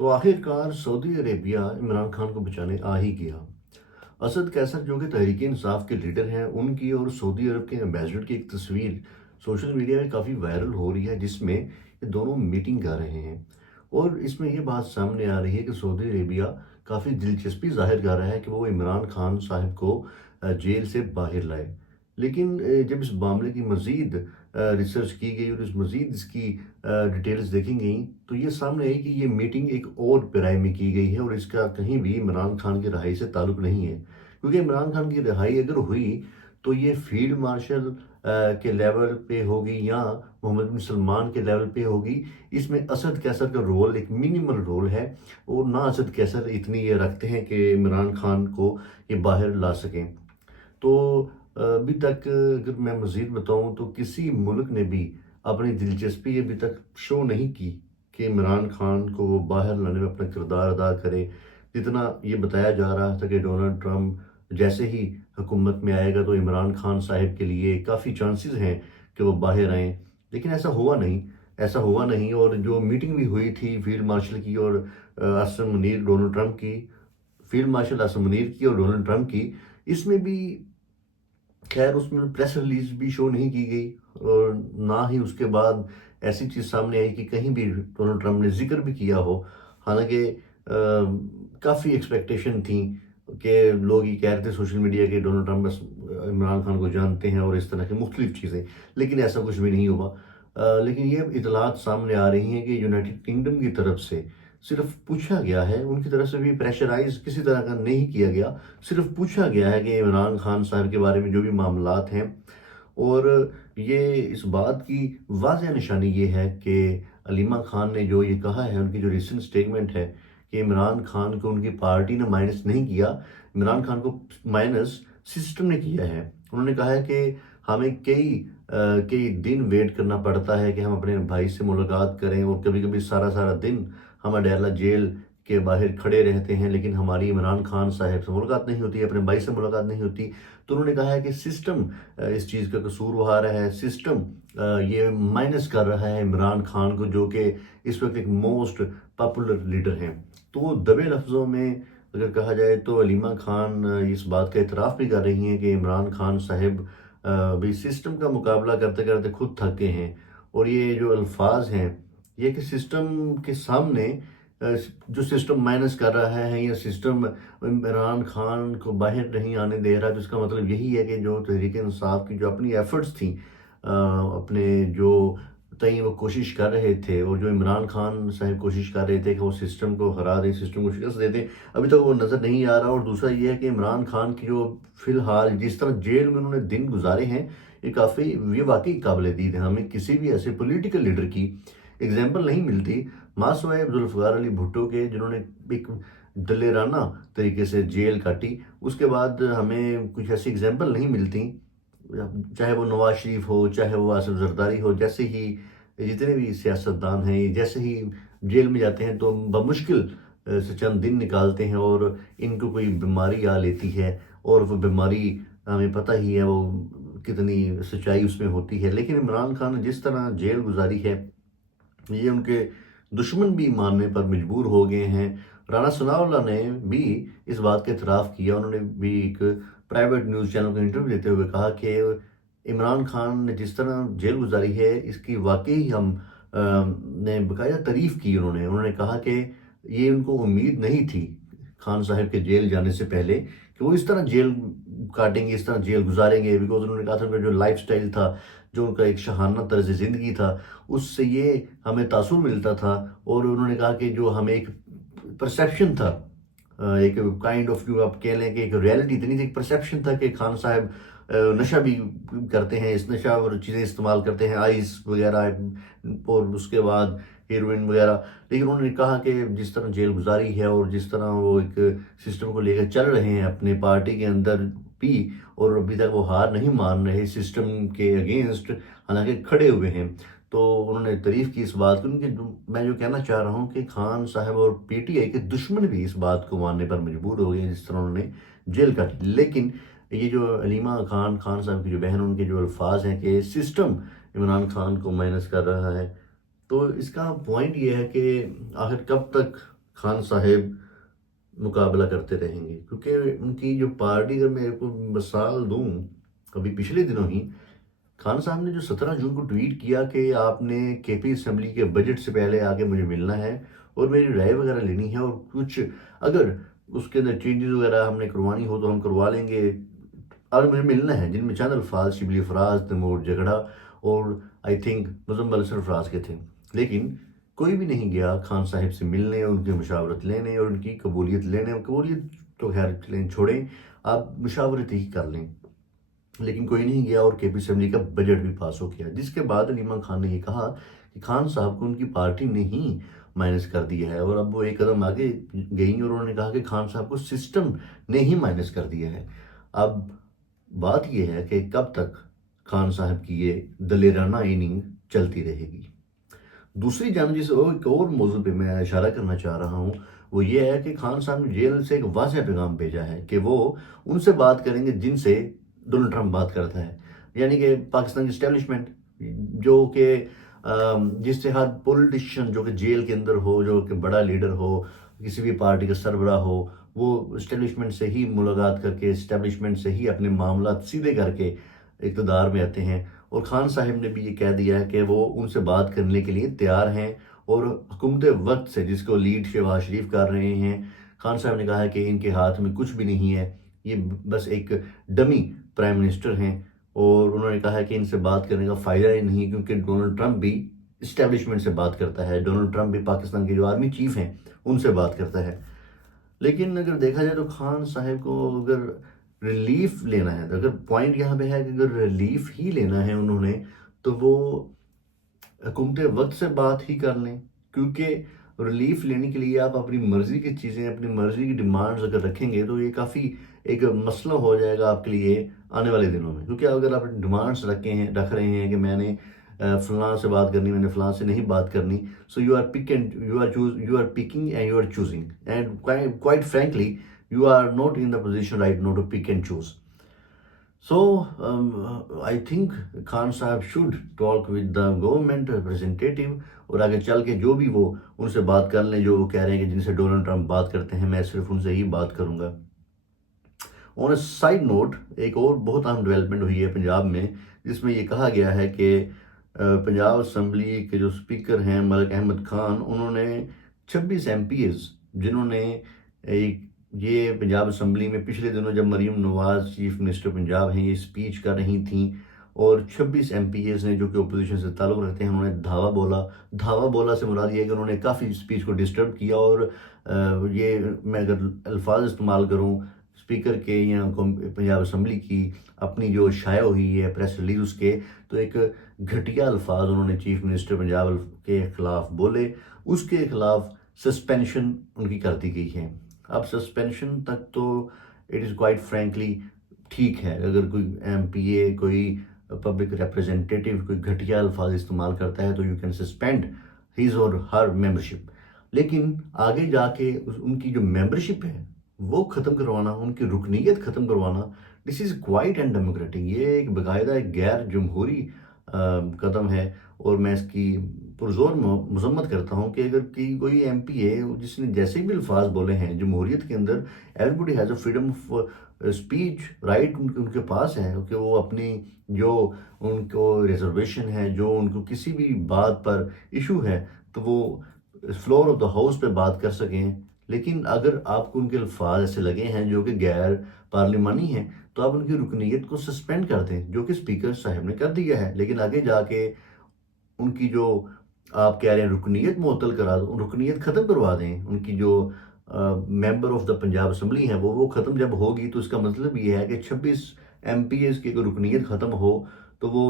तो आखिरकार Saudi Arabia Imran Khan को बचाने आ ही गया। असद कैसर जो कि तहरीक इंसाफ के लीडर हैं, उनकी और सऊदी अरब के एम्बेसडर की एक तस्वीर सोशल मीडिया में काफ़ी वायरल हो रही है, जिसमें ये दोनों मीटिंग कर रहे हैं। और इसमें ये बात सामने आ रही है कि सऊदी अरेबिया काफ़ी दिलचस्पी जाहिर कर रहा है कि वो इमरान खान साहब को जेल से बाहर लाए। लेकिन जब इस मामले की मज़ीद रिसर्च की गई और इस मज़ीद इसकी डिटेल्स देखी गई, तो ये सामने आई कि ये मीटिंग एक और पेराए में की गई है और इसका कहीं भी इमरान खान की रिहाई से ताल्लुक़ नहीं है। क्योंकि इमरान खान की रिहाई अगर हुई तो ये फील्ड मार्शल के लेवल पे होगी या मोहम्मद बिन सलमान के लेवल पे होगी। इसमें असद कैसर का रोल एक मिनिमल रोल है और ना असद कैसर इतनी ये रखते हैं कि इमरान खान को ये बाहर ला सकें। तो अभी तक अगर मैं मज़ीद बताऊं तो किसी मुल्क ने भी अपनी दिलचस्पी अभी तक शो नहीं की कि इमरान खान को वो बाहर लाने में अपना किरदार अदा करे। जितना ये बताया जा रहा था कि डोनाल्ड ट्रंप जैसे ही हुकूमत में आएगा तो इमरान खान साहब के लिए काफ़ी चांसेस हैं कि वो बाहर आएँ, लेकिन ऐसा हुआ नहीं। और जो मीटिंग भी हुई थी फील्ड मार्शल की और असम मुनीर डोनाल्ड ट्रंप की, फील्ड मार्शल असम मुनीर की और डोनाल्ड ट्रंप की, इसमें भी खैर उसमें प्रेस रिलीज भी शो नहीं की गई और ना ही उसके बाद ऐसी चीज़ सामने आई कि कहीं भी डोनाल्ड ट्रंप ने जिक्र भी किया हो। हालांकि काफ़ी एक्सपेक्टेशन थी कि लोग ये कह रहे थे सोशल मीडिया के डोनाल्ड ट्रंप बस इमरान खान को जानते हैं और इस तरह की मुख्तलिफ चीज़ें, लेकिन ऐसा कुछ भी नहीं हुआ। लेकिन ये इतलात सामने आ रही हैं कि यूनाइटेड किंगडम की तरफ से सिर्फ पूछा गया है, उनकी तरफ से भी प्रेशराइज किसी तरह का नहीं किया गया। सिर्फ पूछा गया है कि इमरान खान साहब के बारे में जो भी मामलात हैं। और ये इस बात की वाज़ह निशानी ये है कि अलीमा खान ने जो ये कहा है, उनकी जो रिसेंट स्टेटमेंट है कि इमरान खान को उनकी पार्टी ने माइनस नहीं किया, इमरान खान को माइनस सिस्टम ने किया है। उन्होंने कहा है कि हमें कई दिन वेट करना पड़ता है कि हम अपने भाई से मुलाकात करें और कभी कभी सारा सारा दिन हम अडेला जेल के बाहर खड़े रहते हैं, लेकिन हमारी इमरान खान साहब से मुलाकात नहीं होती, अपने भाई से मुलाकात नहीं होती। तो उन्होंने कहा है कि सिस्टम इस चीज़ का कसूरवार है, सिस्टम ये माइनस कर रहा है इमरान खान को, जो कि इस वक्त एक मोस्ट पॉपुलर लीडर हैं। तो दबे लफ्ज़ों में अगर कहा जाए तो अलीमा खान इस बात का इतराफ़ भी कर रही हैं कि इमरान खान साहब भी सिस्टम का मुकाबला करते करते खुद थक गए हैं। और ये जो अल्फाज हैं, ये कि सिस्टम के सामने जो सिस्टम माइनस कर रहा है या सिस्टम इमरान खान को बाहर नहीं आने दे रहा, तो इसका मतलब यही है कि जो तहरीक इंसाफ की जो अपनी एफर्ट्स थी, अपने जो तय वो कोशिश कर रहे थे और जो इमरान खान साहब कोशिश कर रहे थे कि वो सिस्टम को हरा दें, सिस्टम को शिकस्त दे दें, अभी तक वो नज़र नहीं आ रहा। और दूसरा ये है कि इमरान खान की जो फ़िलहाल जिस तरह जेल में उन्होंने दिन गुजारे हैं, ये वाकई काबिल दीद है। हमें किसी भी ऐसे पॉलिटिकल लीडर की एग्जाम्पल नहीं मिलती मासूम जुल्फ़िकार अली भुट्टो के, जिन्होंने एक दलेराना तरीके से जेल काटी। उसके बाद हमें कुछ ऐसी एग्जाम्पल नहीं मिलती, चाहे वो नवाज शरीफ हो, चाहे वो आसिफ जरदारी हो। जैसे ही जितने भी सियासतदान हैं, जैसे ही जेल में जाते हैं तो बमुश्किल से चंद दिन निकालते हैं और इनको कोई बीमारी आ लेती है, और वो बीमारी हमें पता ही है वो कितनी सच्चाई उसमें होती है। लेकिन इमरान खान ने जिस तरह जेल गुजारी है, ये उनके दुश्मन भी मानने पर मजबूर हो गए हैं। राना सनाउल्लाह ने भी इस बात का इतराफ़ किया। उन्होंने भी एक प्राइवेट न्यूज़ चैनल को इंटरव्यू देते हुए कहा कि इमरान खान ने जिस तरह जेल गुजारी है, इसकी वाकई हम ने बकाया तारीफ़ की। उन्होंने कहा कि ये उनको उम्मीद नहीं थी खान साहब के जेल जाने से पहले कि वो इस तरह जेल काटेंगे, इस तरह जेल गुजारेंगे। बिकॉज उन्होंने कहा था उनका जो लाइफ स्टाइल था, जो उनका एक शहाना तर्ज ज़िंदगी था, उससे ये हमें तासुर मिलता था। और उन्होंने कहा कि जो हमें एक परसेप्शन था, एक काइंड ऑफ जो आप कह लें कि एक रियलिटी इतनी थी, एक परसेप्शन था कि खान साहब नशा भी करते हैं, इस नशा और चीज़ें इस्तेमाल करते हैं, आइस वगैरह और उसके बाद हीरोइन वगैरह। लेकिन उन्होंने कहा कि जिस तरह जेल गुजारी है और जिस तरह वो एक सिस्टम को लेकर चल रहे हैं अपने पार्टी के अंदर भी, और अभी तक वो हार नहीं मान रहे सिस्टम के अगेंस्ट, हालांकि खड़े हुए हैं। तो उन्होंने तारीफ़ की इस बात की। मैं जो कहना चाह रहा हूँ कि खान साहब और पीटीआई के दुश्मन भी इस बात को मानने पर मजबूर हो गए जिस तरह उन्होंने जेल काटी। लेकिन ये जो अलीमा खान साहब की जो बहन, उनके जो अल्फाज हैं कि सिस्टम इमरान खान को माइनस कर रहा है, तो इसका पॉइंट ये है कि आखिर कब तक खान साहब मुकाबला करते रहेंगे, क्योंकि उनकी जो पार्टी, अगर मैं को मिसाल दूं, अभी पिछले दिनों ही खान साहब ने जो 17 जून को ट्वीट किया कि आपने केपी असेंबली के बजट से पहले आके मुझे मिलना है और मेरी राय वगैरह लेनी है, और कुछ अगर उसके अंदर चेंजेस वगैरह हमने करवानी हो तो हम करवा लेंगे, और मुझे मिलना है, जिनमें चंद अल्फाज शिबली फराज, तैमूर झगड़ा और आई थिंक मुजम्मल सरफराज के थे। लेकिन कोई भी नहीं गया खान साहब से मिलने, उनकी मुशावरत लेने और उनकी कबूलियत लेने। कबूलियत तो खैर छोड़ें, आप मुशावरत ही कर लें, लेकिन कोई नहीं गया और केपी असेंबली का बजट भी पास हो गया, जिसके बाद अली इमाम खान ने ये कहा कि खान साहब को उनकी पार्टी ने ही माइनस कर दिया है, और अब वो एक कदम आगे गई और उन्होंने कहा कि खान साहब को सिस्टम ने ही माइनस कर दिया है। अब बात यह है कि कब तक खान साहब की ये दलेराना इनिंग चलती रहेगी। दूसरी जानब जिस एक और मौजू पे मैं इशारा करना चाह रहा हूँ, वो ये है कि खान साहब ने जेल से एक वाज़ेह पैगाम भेजा है कि वो उनसे बात करेंगे जिनसे डोनाल्ड ट्रंप बात करता है, यानी कि पाकिस्तान की इस्टेब्लिशमेंट, जो कि जिससे हर पॉलिटिशियन जो कि जेल के अंदर हो, जो कि बड़ा लीडर हो, किसी भी पार्टी का सरबराह हो, वो इस्टेब्लिशमेंट से ही मुलाकात करके, इस्टेब्लिशमेंट से ही अपने मामला सीधे करके इक़्तिदार में आते हैं। और खान साहब ने भी ये कह दिया है कि वो उनसे बात करने के लिए तैयार हैं, और हुकूमत वक्त से जिसको लीड शहबाज शरीफ कर रहे हैं, खान साहब ने कहा है कि इनके हाथ में कुछ भी नहीं है, ये बस एक डमी प्राइम मिनिस्टर हैं, और उन्होंने कहा है कि इनसे बात करने का फ़ायदा ही नहीं, क्योंकि डोनाल्ड ट्रंप भी इस्टेब्लिशमेंट से बात करता है, डोनाल्ड ट्रंप भी पाकिस्तान के जो आर्मी चीफ हैं उनसे बात करता है। लेकिन अगर देखा जाए तो खान साहब को अगर रिलीफ लेना है, तो अगर पॉइंट यहाँ पे है कि अगर रिलीफ ही लेना है उन्होंने, तो वो हुकूमत वक्त से बात ही कर लें, क्योंकि रिलीफ लेने के लिए आप अपनी मर्ज़ी की चीज़ें, अपनी मर्ज़ी की डिमांड्स अगर रखेंगे तो ये काफ़ी एक मसला हो जाएगा आपके लिए आने वाले दिनों में। क्योंकि अगर आप डिमांड्स रख रहे हैं कि मैंने फलां से बात करनी, मैंने फलां से नहीं बात करनी, so you are picking and you are choosing, and quite frankly you are not in the position right now to pick and choose. So I think Khan Sahab should talk with the government representative, और आगे चल के जो भी वो उनसे बात कर लें, जो वो कह रहे हैं कि जिनसे डोनाल्ड ट्रंप बात करते हैं, मैं सिर्फ उनसे ही बात करूंगा। ऑन अ साइड नोट, एक और बहुत अहम डेवलपमेंट हुई है पंजाब में, जिसमें ये कहा गया है कि पंजाब असम्बली के जो स्पीकर हैं मलिक अहमद खान, उन्होंने 26 MPs जिन्होंने एक ये पंजाब असम्बली में पिछले दिनों जब मरीम नवाज चीफ मिनिस्टर पंजाब हैं ये स्पीच कर रही थी, और 26 MPs ने जो कि अपोजिशन से ताल्लुक़ रखते हैं, उन्होंने धावा बोला से मुराद ये है कि उन्होंने काफ़ी स्पीच को डिस्टर्ब किया, और ये मैं अगर अल्फाज इस्तेमाल करूँ स्पीकर के या पंजाब असम्बली की अपनी जो शाया हुई है प्रेस रिलीज उसके, तो एक घटिया अल्फाज उन्होंने चीफ मिनिस्टर पंजाब के ख़िलाफ़ बोले, उसके ख़िलाफ़ सस्पेंशन उनकी कर दी गई है। अब सस्पेंशन तक तो इट इज़ क्वाइट फ्रेंकली ठीक है, अगर कोई MPA, कोई पब्लिक रिप्रेजेंटेटिव कोई घटिया अल्फाज इस्तेमाल करता है तो यू कैन सस्पेंड हिज और हर मेंबरशिप, लेकिन आगे जाके उनकी जो मेंबरशिप है वो ख़त्म करवाना, उनकी रुकनीयत ख़त्म करवाना, दिस इज़ क्वाइट अनडेमोक्रेटिक। ये एक बाकायदा एक गैर जमहूरी कदम है, और मैं इसकी पुरजोर मजम्मत करता हूँ कि अगर कोई MPA जिसने जैसे भी अल्फाज बोले हैं, जमहूरियत के अंदर everybody has a freedom of speech right, उनके पास है कि वो अपनी जो उनको रिजर्वेशन है, जो उनको किसी भी बात पर इशू है, तो वो फ्लोर ऑफ द हाउस पे बात कर सकें। लेकिन अगर आपको उनके अल्फाज ऐसे लगे हैं जो कि गैर पार्लिमानी हैं, तो आप उनकी रुकनीयत को सस्पेंड कर दें, जो कि स्पीकर साहब ने कर दिया है। लेकिन आगे जाके उनकी जो आप कह रहे हैं रुकनीयत मुअत्तल करा दो, रुकनीयत ख़त्म करवा दें, उनकी जो member of the Punjab assembly है वो ख़त्म जब होगी, तो इसका मतलब ये है कि 26 MPs की अगर रुकनीयत ख़त्म हो तो वो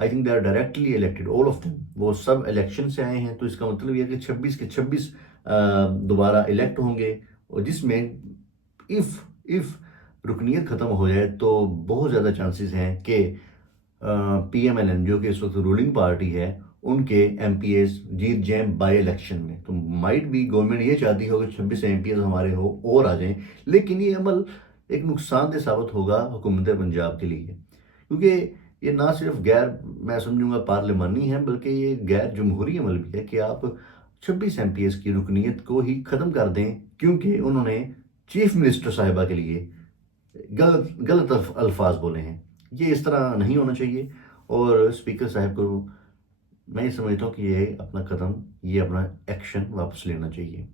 I think they are directly elected all of them, वो सब इलेक्शन से आए हैं, तो इसका मतलब ये है कि 26 के 26 दोबारा इलेक्ट होंगे, और जिसमें इफ़ रुकनीयत ख़त्म हो जाए तो बहुत ज़्यादा चांसेस हैं कि PMLN जो कि इस वक्त रूलिंग पार्टी है उनके MPs जीत जाएं बाई इलेक्शन में। तो माइट भी गवर्नमेंट ये चाहती हो कि 26 MPs हमारे हो और आ जाएं, लेकिन ये अमल एक नुकसानदेह साबित होगा हुकूमत पंजाब के लिए, क्योंकि ये ना सिर्फ गैर मैं समझूंगा पार्लिमानी है, बल्कि ये गैर जमहूरी अमल भी है कि आप 26 एमपीएस की रुकनीत को ही ख़त्म कर दें, क्योंकि उन्होंने चीफ मिनिस्टर साहिबा के लिए गलत गलत अल्फाज बोले हैं। ये इस तरह नहीं होना चाहिए और स्पीकर साहब को मैं ये समझता हूँ कि ये अपना कदम, ये अपना एक्शन वापस लेना चाहिए।